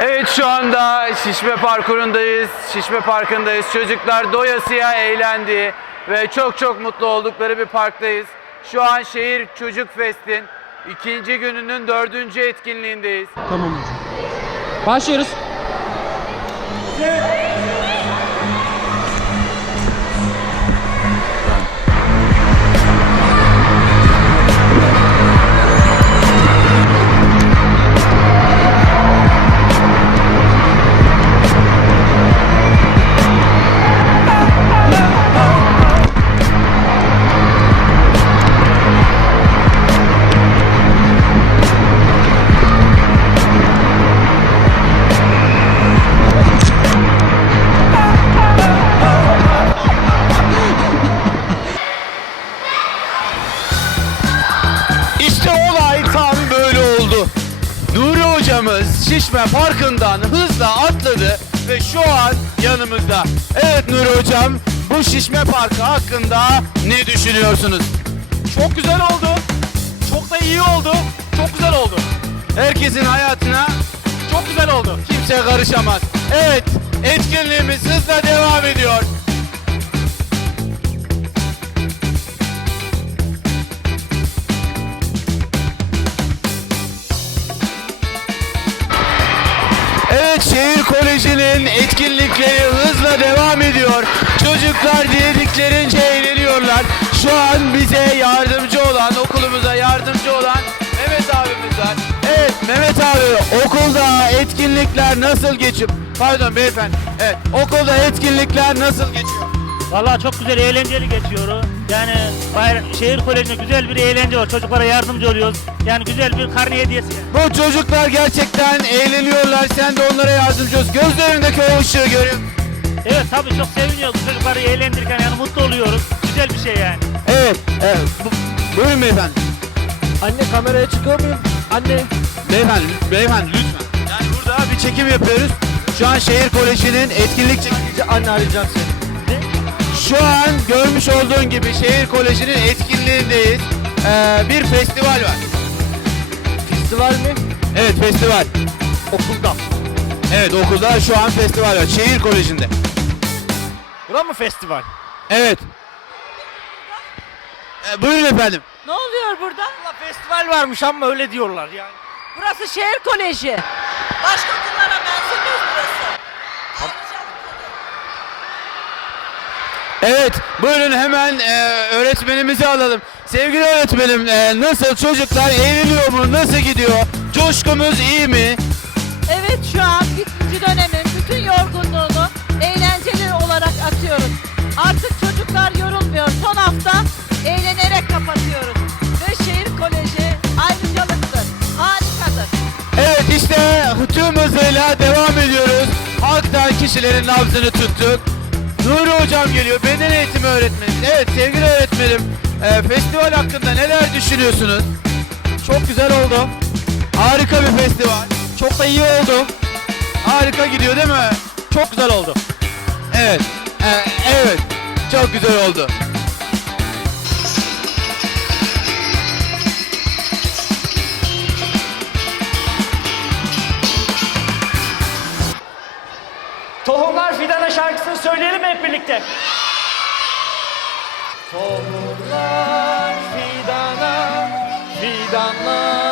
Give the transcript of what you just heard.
Evet şu anda Şişme Parkuru'ndayız. Şişme Parkı'ndayız. Çocuklar doyasıya eğlendi ve çok çok mutlu oldukları bir parktayız. Şu an Şehir Çocuk Fest'in ikinci gününün dördüncü etkinliğindeyiz. Tamam hocam. Başlıyoruz. Nuri hocamız Şişme Parkı'ndan hızla atladı ve şu an yanımızda. Evet Nuri hocam bu Şişme Parkı hakkında ne düşünüyorsunuz? Çok güzel oldu. Çok da iyi oldu. Çok güzel oldu. Herkesin hayatına Çok güzel oldu. kimse karışamaz. Evet etkinliğimiz hızla devam ediyor. Şehir Koleji'nin etkinlikleri hızla devam ediyor. Çocuklar dilediklerince eğleniyorlar. Şu an bize yardımcı olan, okulumuza yardımcı olan Mehmet abimiz var. Evet Mehmet abi okulda etkinlikler nasıl geçiyor? Pardon beyefendi. Evet okulda etkinlikler nasıl geçiyor? Vallahi çok güzel eğlenceli geçiyor. Yani bayram, şehir kolejinde güzel bir eğlence var. Çocuklara yardımcı oluyoruz. Yani güzel bir karne hediyesi. Bu çocuklar gerçekten eğleniyorlar. Sen de onlara yardımcı olsun. Gözlerindeki o ışığı görüyorum. Evet tabii çok seviniyoruz. Çocukları eğlendirirken yani mutlu oluyoruz. Güzel bir şey yani. Evet. evet. Bu- buyurun beyefendi. Anne kameraya çıkıyor muyum? Anne. Beyefendi, beyefendi lütfen. Yani burada bir çekim yapıyoruz. Şu an şehir kolejinin etkinlik çek- Anne arayacağım seni. Şu an görmüş olduğun gibi şehir kolejinin etkinliğindeyiz. Ee, bir festival var. Festival mi? Evet festival. Okulda. Evet okulda şu an festival var. Şehir kolejinde. Bura mı festival? Evet. Ee, buyurun efendim. Ne oluyor burada? Valla festival varmış ama öyle diyorlar yani. Burası şehir koleji. Başka okullara Evet, buyurun hemen e, öğretmenimizi alalım. Sevgili öğretmenim, e, nasıl çocuklar eğleniyor mu? Nasıl gidiyor? Coşkumuz iyi mi? Evet şu an birinci dönemin bütün yorgunluğunu eğlenceli olarak atıyoruz. Artık çocuklar yorulmuyor. Son hafta eğlenerek kapatıyoruz. Ve şehir koleji ayrıcalıktır. Harikadır. Evet işte tüm hızıyla devam ediyoruz. Halktan kişilerin nabzını tuttuk. Nuri hocam geliyor, beden eğitimi öğretmeni. Evet sevgili öğretmenim, e, festival hakkında neler düşünüyorsunuz? Çok güzel oldu. Harika bir festival. Çok da iyi oldu. Harika gidiyor değil mi? Çok güzel oldu. Evet, e, evet. Çok güzel oldu. Tohumlar Fidan'a şarkısını söyleyelim hep birlikte? Tohumlar Fidan'a, Fidanlar